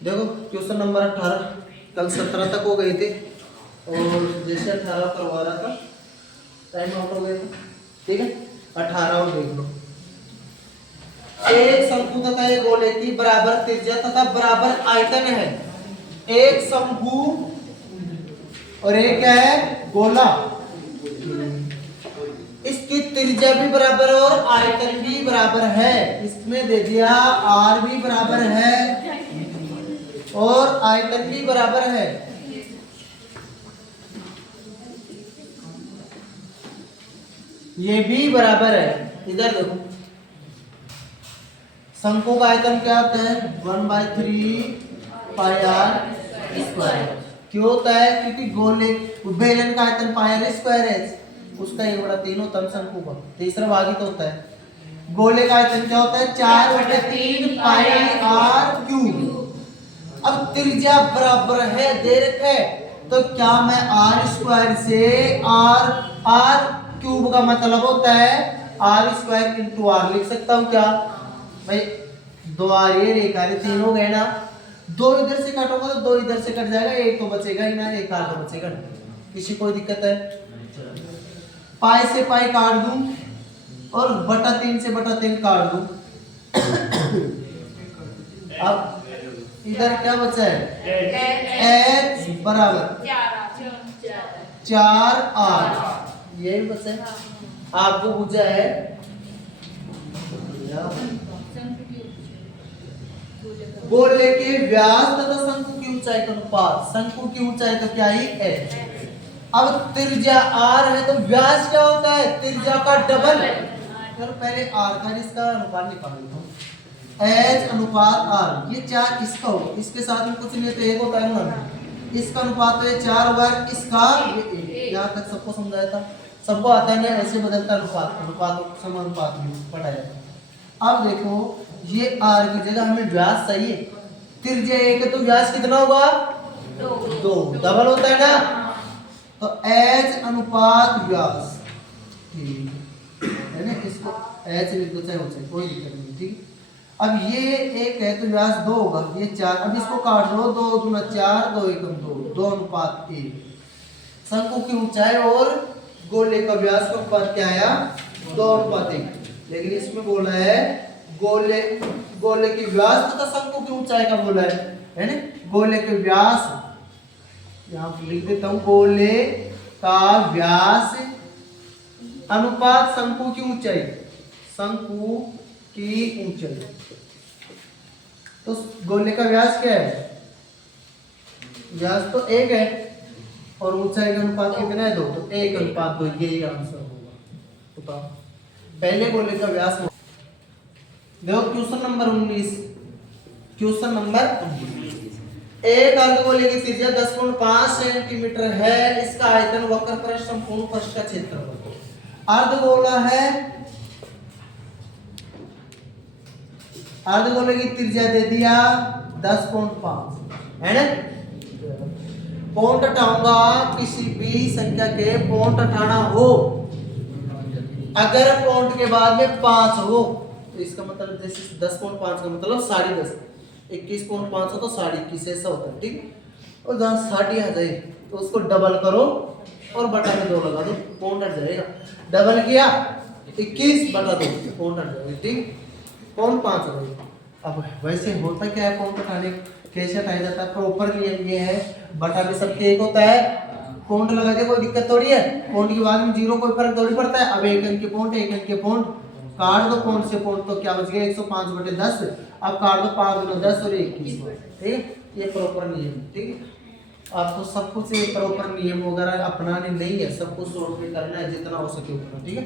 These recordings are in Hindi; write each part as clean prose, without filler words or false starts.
देखो क्वेश्चन नंबर 18 कल 17 तक हो गए थे और जैसे 18 करवा रहा था टाइम आउट हो गया था। ठीक है 18 और देख लो। एक शंकु तथा एक गोले की बराबर त्रिज्या तथा बराबर आयतन है। एक शंकु और एक क्या है गोला, इसकी त्रिज्या भी बराबर है और आयतन भी बराबर है। इसमें दे दिया आर भी बराबर है और आयतन भी बराबर है। ये भी बराबर है। इधर देखो शंकु का आयतन क्या होता है 1/3 पाई आर स्क्वायर। क्यों होता है क्योंकि गोले बेलन का आयतन पाई आर स्क्वायर है, उसका 1/3 होता है शंकु का। तीसरा भागित होता है। गोले का आयतन क्या होता है 4/3 पाई आर क्यूब। अब त्रिज्या बराबर है दे रखा है तो क्या मैं आर स्क्वायर से आर क्यूब का मतलब होता है आर स्क्वायर इंटू आर लिख सकता हूं क्या भाई। दो आर ये रेखा है तीन हो गए ना, दो इधर से काटोगे तो दो इधर से कट जाएगा, एक तो बचेगा ही ना, एक आर तो बचेगा। किसी कोई दिक्कत है? पाई से पाई काट दूं और बटा 3 से बटा 3 काट दूं। अब इधर क्या बचा है h बराबर 4r, यही बचा है। आपको पूछा है गोले के व्यास तथा शंकु की ऊंचाई का अनुपात। शंकु की ऊंचाई तो क्या ही है। अब त्रिज्या r है तो व्यास क्या होता है त्रिज्या का डबल। चलो पहले r का इसका अनुपात निकाल लेता हूं। h अनुपात r, ये 4 इसका होगा, इसके साथ में कुछ नहीं तो एक होता है ना, इसका अनुपात है 4 वर्ग इसका ये 1। यहां तक सबको समझाया था, सबको आता है ना ऐसे बदलता अनुपात, अनुपात समानुपात में पढ़ाया। अब देखो ये r की जगह हमें व्यास चाहिए, त्रिज्या 1 है तो व्यास कितना होगा 2, डबल होता है ना, तो h अनुपात व्यास है ना, इसको h लिख दो चाहे हो चाहे कोई दिक्कत नहीं। ठीक, अब ये एक है तो व्यास 2 होगा, ये 4, अब इसको काट दो 2 दूना 4 2 एकम 2, 2 अनुपात 1। शंकु की ऊंचाई और गोले का व्यास का अनुपात क्या आया 2 अनुपात 1। लेकिन इसमें बोला है गोले की व्यास तथा शंकु की ऊंचाई का बोला है ना। गोले के व्यास यहां पर लिख देता हूं, गोले का व्यास अनुपात शंकु की ऊंचाई, शंकु की ऊंचाई। तो गोले का व्यास क्या है, व्यास तो 1 है और ऊंचाई का अनुपात कितना है 2, तो 1 अनुपात 2, यही आंसर होगा। बताओ पहले गोले का व्यास। देखो क्वेश्चन नंबर 19, क्वेश्चन नंबर 19, एक अर्धगोले की त्रिज्या 10.5 सेंटीमीटर है, इसका आयतन वक्र पृष्ठ संपूर्ण पृष्ठ का क्षेत्रफल। अर्धगोला है, अर्धगोले की त्रिज्या दे दिया 10.5 है ना। पॉइंट हटाऊंगा, किसी भी संख्या के पॉइंट हटाना हो, अगर पॉइंट के बाद में 5 हो तो इसका मतलब जैसे 10.5 का मतलब 10.5, 21.5 हो तो 21.5 ऐसा होता है। ठीक, और जहां 60 आ जाए तो उसको डबल करो और बटा में 2 लगा दो, पॉइंट हट जाएगा। डबल किया 21 बटा 2, पॉइंट हट जाएगा। ठीक, पॉइंट 5 हो गई। अब वैसे होता क्या है पॉइंट हटाने कैसे हटाया जाता है, प्रॉपर नियम ये है, बटा में सबके 1 होता है, पॉइंट लगा दे कोई दिक्कत थोड़ी है, पॉइंट के बाद में 0 कोई फर्क थोड़ी पड़ता है। अब एक अंक के पॉइंट, एक अंक के पॉइंट काट दो, पॉइंट से पॉइंट तो क्या बच गया 105/10। अब काट दो 5 × 10 और 21। ठीक है, ये प्रॉपर नियम। ठीक है, आपको सब कुछ ये प्रॉपर नियम वगैरह अपनाने नहीं है, सब कुछ सोल्व में करना है जितना हो सके उतना। ठीक है,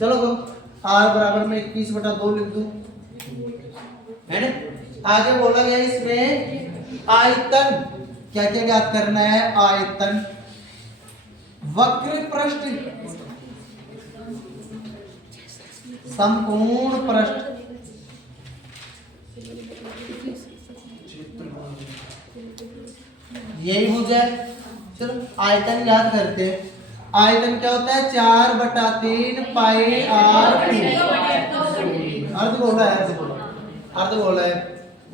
चलो तो r बराबर में 21/2 लिख दूं है ना। आगे बोला गया इसमें आयतन, क्या क्या ज्ञात करना है, आयतन वक्र पृष्ठ संपूर्ण पृष्ठ यही हो जाए। चलो आयतन याद करते हैं, आयतन क्या होता है 4/3 पाई r। अर्ध बोला है, अर्ध बोला है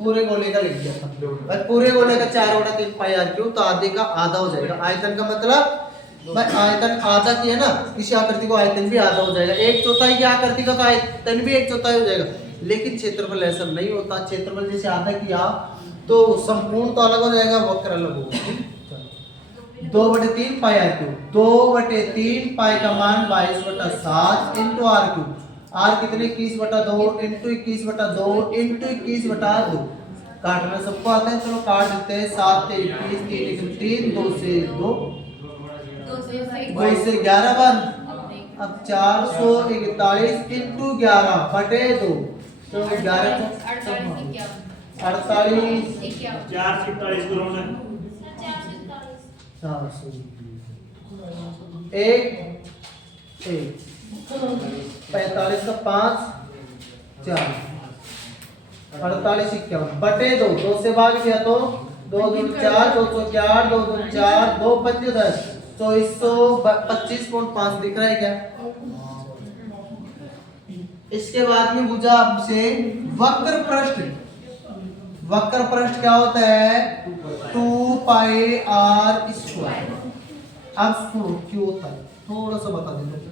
पूरे गोले का लिख दिया था भाई, पूरे गोले का 4/3 पाई आर क्यूब, तो आधे का आधा हो जाएगा। आयतन का मतलब भाई आयतन आधा किया ना, किसी आकृति को आयतन भी आधा हो जाएगा। 1/4 की आकृति का तो आयतन भी 1/4 हो जाएगा, लेकिन क्षेत्रफल ऐसा नहीं होता। क्षेत्रफल जैसे आधा किया तो संपूर्ण तो अलग हो जाएगा, वक्र अलग होगा। 2/3 पाई आर क्यूब, 2/3 पाई का मान 22/7 इंटू आर क्यूब। आर कितने 21/2 इंटू 21/2 इंटू 21/2। काटना सबको आता है, चलो काट देते हैं। 7 से 21, 3 3, 2 से 2, 2 से 11 बार। अब 441 इंटू 11/2, तो 11 48 एक 45 का 5 4 48 51/2, 2 से भाग दिया तो 2 2 4, 204, 2 2 4, 2 5 10, 2425.5 दिख रहा है क्या? इसके बाद में पूछा आपसे वक्र पृष्ठ। वक्र पृष्ठ क्या होता है? 2 पाई आर स्क्वायर। अब सुनो क्यों होता है, थोड़ा सा बता देते।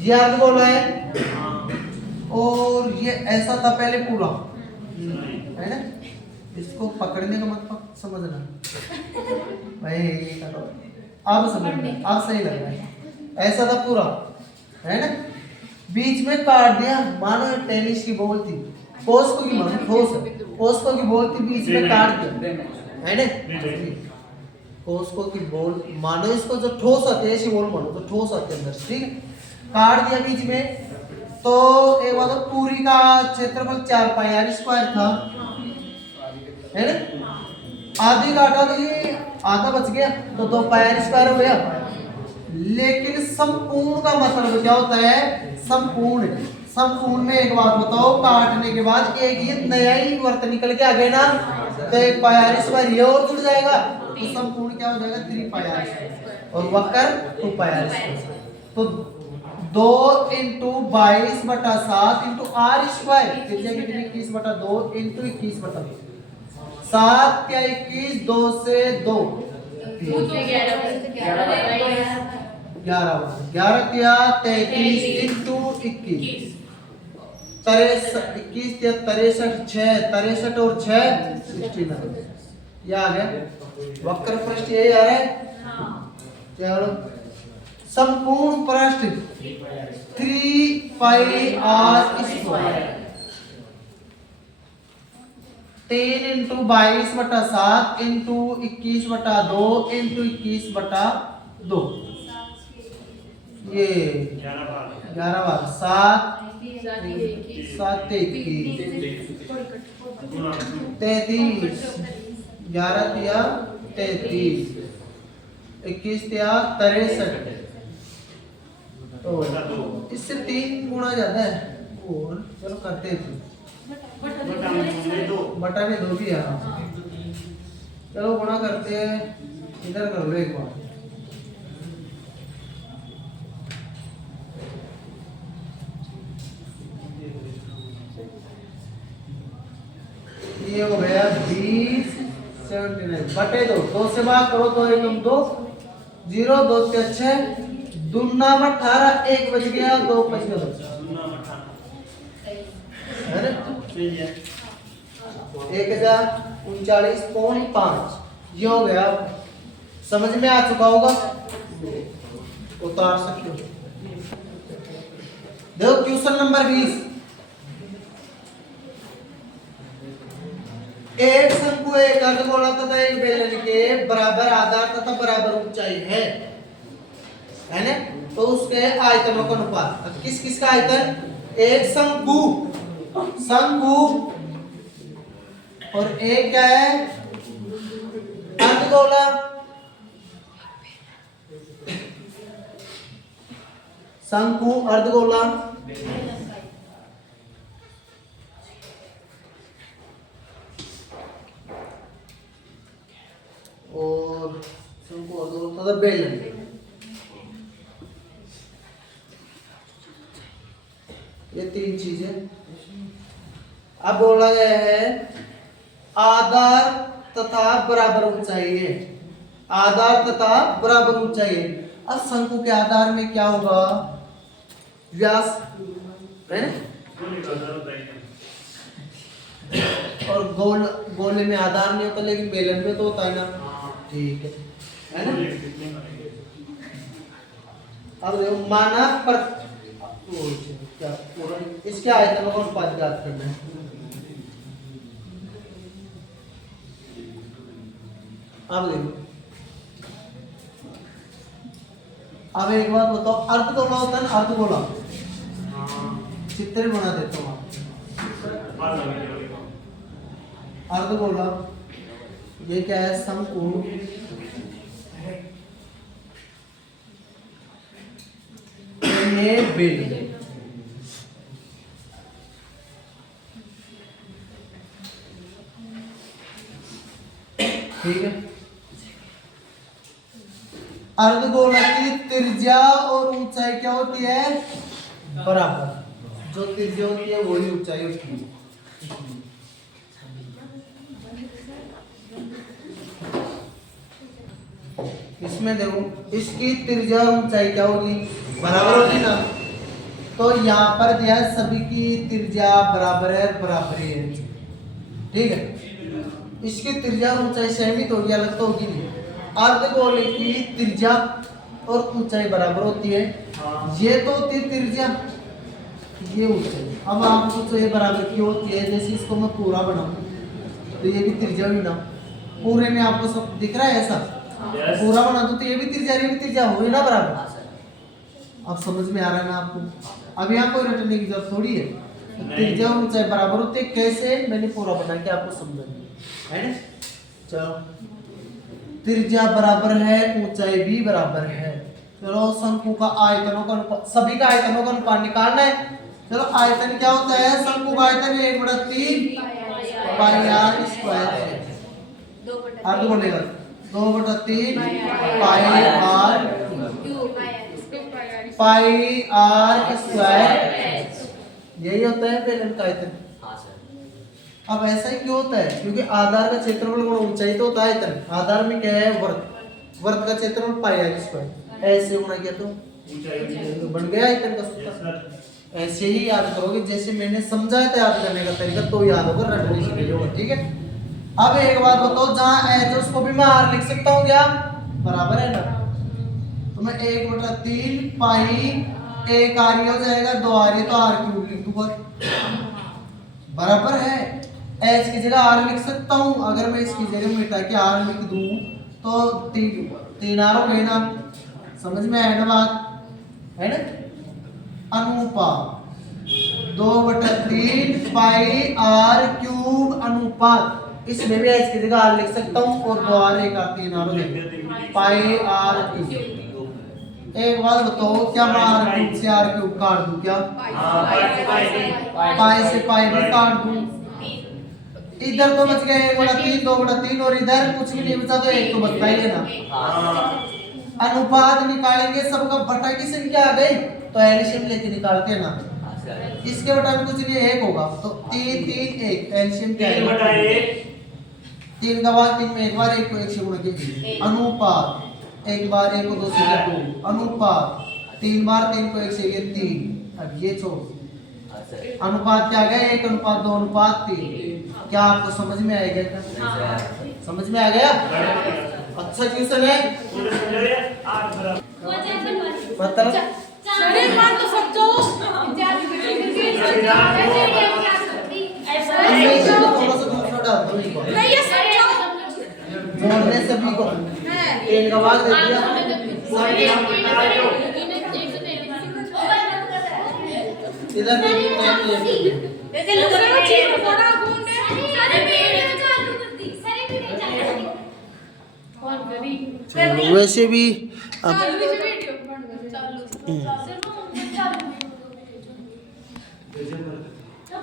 ये अर्धगोला है और ये ऐसा था पहले पूरा, है ना? इसको पकड़ने का मतलब समझना भाई, अब समझ में अब सही लग रहा है। ऐसा था पूरा, है ना? बीच में काट दिया, मानो टेनिस की बॉल थी, पोस्को की मानो ठोस, पोस्को की बॉल थी, बीच में काट दिया, है ना? पोस्को की बॉल मानो, इसको जो ठोस आते हैं ऐसी बॉल मानो, तो ठोस आते हैं अंदर, ठीक है? काट दिया बीच में, तो एक बात, तो पूरी का क्षेत्रफल 4 पाई आर स्क्वायर था, है ना? आधी काटा तो ये आधा बच गया, तो 2 पाई आर स्क्वायर हो गया। लेकिन संपूर्ण का मतलब क्या होता है? संपूर्ण, संपूर्ण में एक बात बताओ, काटने के बाद एक ये नया ही वर्त निकल के आ गया ना, तो 1 पाई आर स्क्वायर ये और जुड़ जाएगा, तो संपूर्ण क्या हो जाएगा? 3 पाई आर स्क्वायर, और वक्र 2 पाई आर स्क्वायर। तो 2 इंटू 22/7 इंटू आर स्क्वायर कितने 21/2 इंटू 21/2, 7 क्या 21, 2 से 2 11 क्या 33 इंटू 21, 21 क्या 63, 63 और 6 69, ये आ गया वक्र पृष्ठ, यही आ रहा है। चलो संपूर्ण पृष्ठ 3 pi r square, 3 into 22/7 into 21/2 into 21/2, ये 11 बार 7 7 33 11 दिया 33, 21 दिया 63, तो इससे 3 गुना ज्यादा है। और चलो करते हैं, बटा में 2 भी है, चलो गुणा करते हैं, इधर कर लो एक बार। ये हो गया 20 79 बटे 2, 2 से भाग करो, 2 1 2, 0 2 6 6, 2 9 18, 1 बच गया, 2 बच गया, है ना? 1039.5 ये हो गया। समझ में आ चुका होगा, उतार सकते हो। देखो क्वेश्चन नंबर 20, एक शंकु, एक अर्धगोला तथा एक बेलन के बराबर आधार तथा बराबर ऊंचाई है ना? तो उसके आयतनों का अनुपात, किस किस का आयतन? एक शंकु, शंकु, और एक क्या है? अर्धगोला। शंकु, अर्धगोला, और शंकु, अर्धगोला तथा बेलन। ये 3 चीजें अब बोला गया है आधार तथा बराबर ऊंचाई है, आधार तथा बराबर ऊंचाई है। अब शंकु के आधार में क्या होगा, व्यास है ना, और गोले में आधार नहीं होता लेकिन बेलन में तो होता है ना, ठीक है ना। अब देखो माना पर क्या इसके आयतनों का अनुपात ज्ञात करना है। अब देखो, अब एक बात बताओ, अर्धगोला होता है ना, अर्धगोला चित्र बना देता हूँ। अर्धगोला ये क्या है, शंकु बेलन, ठीक है। अर्धगोला की त्रिज्या और ऊंचाई क्या होती है, बराबर। जो त्रिज्या होती है वही ऊंचाई होती है। इसमें देखो इसकी त्रिज्या और ऊंचाई क्या होगी, बराबर होगी ना। तो यहाँ पर दिया है सभी की त्रिज्या बराबर है, बराबर है, ठीक है। इसकी त्रिज्या और ऊंचाई सहमित होगी, अलग तो होगी नहीं। अर्धगोले की त्रिज्या और ऊंचाई बराबर होती है, ये तो होती है त्रिज्या, ये ऊंचाई। अब आप पूछो ये बराबर क्यों होती है, जैसे इसको मैं पूरा बनाऊं तो ये भी त्रिज्या भी ना, पूरे में आपको सब दिख रहा है ऐसा, पूरा बना दो तो ये भी त्रिज्या हुई ना बराबर। अब समझ में आ रहा है ना आपको, अब यहाँ कोई रटने की जरूरत थोड़ी है। त्रिज्या और ऊंचाई बराबर होते कैसे, मैंने पूरा बना के आपको समझाया है ना। चलो त्रिज्या बराबर है, ऊंचाई भी बराबर है। चलो शंकु का आयतनों का अनुपात, सभी का आयतनों का अनुपात निकालना है। चलो आयतन क्या होता है, शंकु का आयतन 1/3 पाई आर स्क्वायर है। अर्ध बोलेगा 2/3 पाई आर स्क्वायर, यही होता है बेलन का आयतन। अब ऐसा ही क्यों होता है, क्योंकि आधार का क्षेत्रफल गुणा ऊंचाई तो होता है आयतन। आधार में क्या है, वर्ग, वर्ग का क्षेत्रफल पाई आर स्क्वायर, ऐसे होना क्या तो बन गया आयतन का सूत्र। ऐसे ही याद करोगे, जैसे मैंने समझाया था याद करने का तरीका, तो याद होगा, रटने सीखेगा, ठीक है। अब एक बात बताओ, जहां एच उसको भी मैं आर लिख सकता हूँ क्या, बराबर है ना। तो मैं 1/3 पाई, एक आर हो जाएगा, 2 आर तो आर क्यूब लिख दूंगा, बराबर है। एच की जगह आर लिख सकता हूँ, अगर मैं इसकी जगह मिटा के आर लिख दूं तो 3 आर हो गए ना, समझ में आया ना बात, है ना। अनुपात 2/3 पाई आर क्यूब अनुपात, इसमें भी एच की जगह आर लिख सकता हूँ, और 2 आर 1 आर 3 आर हो जाएगा, पाई आर क्यूब। एक बात बताओ, क्या मैं आर क्यूब से आर क्यूब काट दूं क्या, पाई से पाई भी काट दूं। इधर तो बच गए 1/3 2/3, और इधर कुछ भी नहीं बचा तो एक तो बचता ही है ना। अनुपात निकालेंगे, सबका बटा की संख्या आ गई तो एलसीएम लेके निकालते हैं ना। इसके बटा में कुछ नहीं, 1 होगा तो 3 3 1, एलसीएम क्या है, 3 का भाग 3 में एक बार 1 को 1 से गुणा कीजिए। अनुपात 1 बार 1 को 2 से 2, अनुपात 3 बार 3 को 1 से 3। अब ये छोड़, अनुपात क्या आ गया, 1:2:3। क्या आपको समझ में आएगा क्या, समझ में आ गया, अच्छा ट्यूशन है, मतलब शरीर मान तो समझो थोड़ा सा दूसरा डाल दो इनको, नहीं ये समझो जोड़ने सभी को 3 का भाग दे दिया, इधर वैसे भी अब